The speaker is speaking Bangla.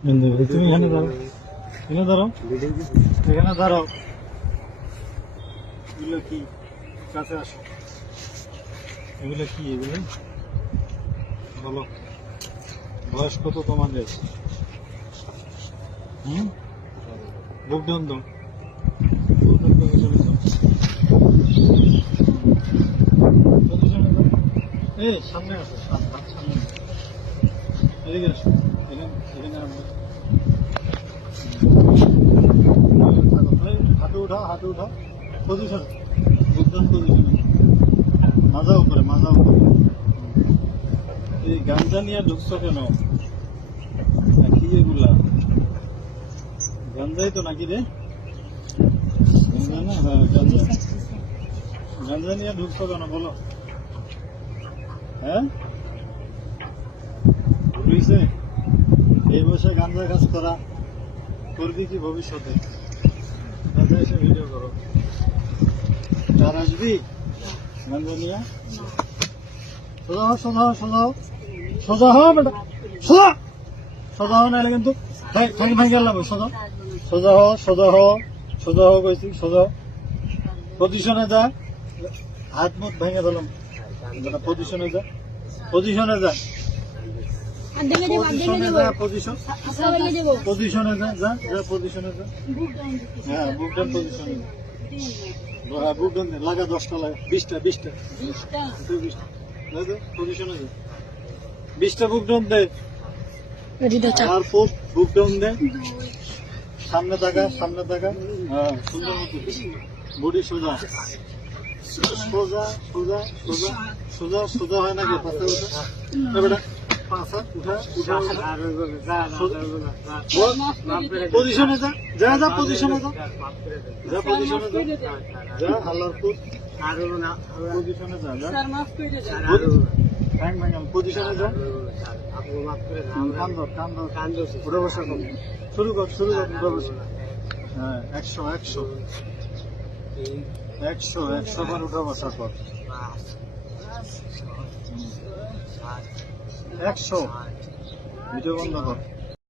তুমি এখানে দাঁড়াও, এখানে দাঁড়াও, এখানে দাঁড়াও। এগুলো কি? কাছে আসো। এগুলো কি? এগুলো বলো, বয়স কত তোমাদের? বুক ডাউন দাও, এই সামনে আসো, সামনে এদিকে আসো, এখানে আমরা হাঁটু উঠাও, হাঁটু উঠাও, পজিশন, বুকডাউন পজিশন, মাজা উপরে, মাজা উপরে। এই গাঞ্জা নিয়ে ঢুকছো কেন? কি এগুলা গাঞ্জাই তো নাকি রে? গাঞ্জা না? হ্যাঁ গাঞ্জা। গাঞ্জা নিয়ে ঢুকছো কেন বলো? হ্যাঁ বুঝছে? এই বয়সে গাঞ্জা কাজ করা করবি কি ভবিষ্যতে? কাজে এসে ভিডিও করো। আর আসবি গাঞ্জা নিয়ে? সোজা হও, সোজা হও, সোজা হও, সোজা হও বেটা, সোজা, সোজা হও, নাহলে কিন্তু ঠ্যাং ভাঙে গেলাম। সোজা, সোজা হও, সোজা হও, সোজা হও কইছি, সোজা। পজিশনে যা, হাত মুখ ভেঙে দিলাম। পজিশনে যা, পজিশনে যা, পজিশনে যা, পজিশন, পজিশনে যা, যা যা, পজিশনে যা। হ্যাঁ বুক ডাউন পজিশনে যা। হ্যাঁ বুক ডাউন লাগা, 10টা লাগা, 20টা, 20টা, 20টা, পজিশনে যা, 20টা বুক ডাউন দে। আর বুক ডাউন দে, সামনে তাকা, সামনে তাকা। হ্যাঁ সুন্দর মতো বডি সোজা, সোজা, সোজা, সোজা, সোজা, সোজা হয় নাকি? পাশে উঠা বেটা, পাশা উঠা, উঠা, পজিশনে যা, যা যা, পজিশনে যা, যা পজিশনে যা, যা হাল্লার ফুট, পজিশনে যা, যা পজিশনে যা, কান্দর, কান্দর, কান্দর, উঠে বসা কর, শুরু কর, শুরু কর, উঠে বসা। হ্যাঁ 100, 100, 100, 100 বার উঠা বসা কর। 100 ভিডিও বন্ধ কর।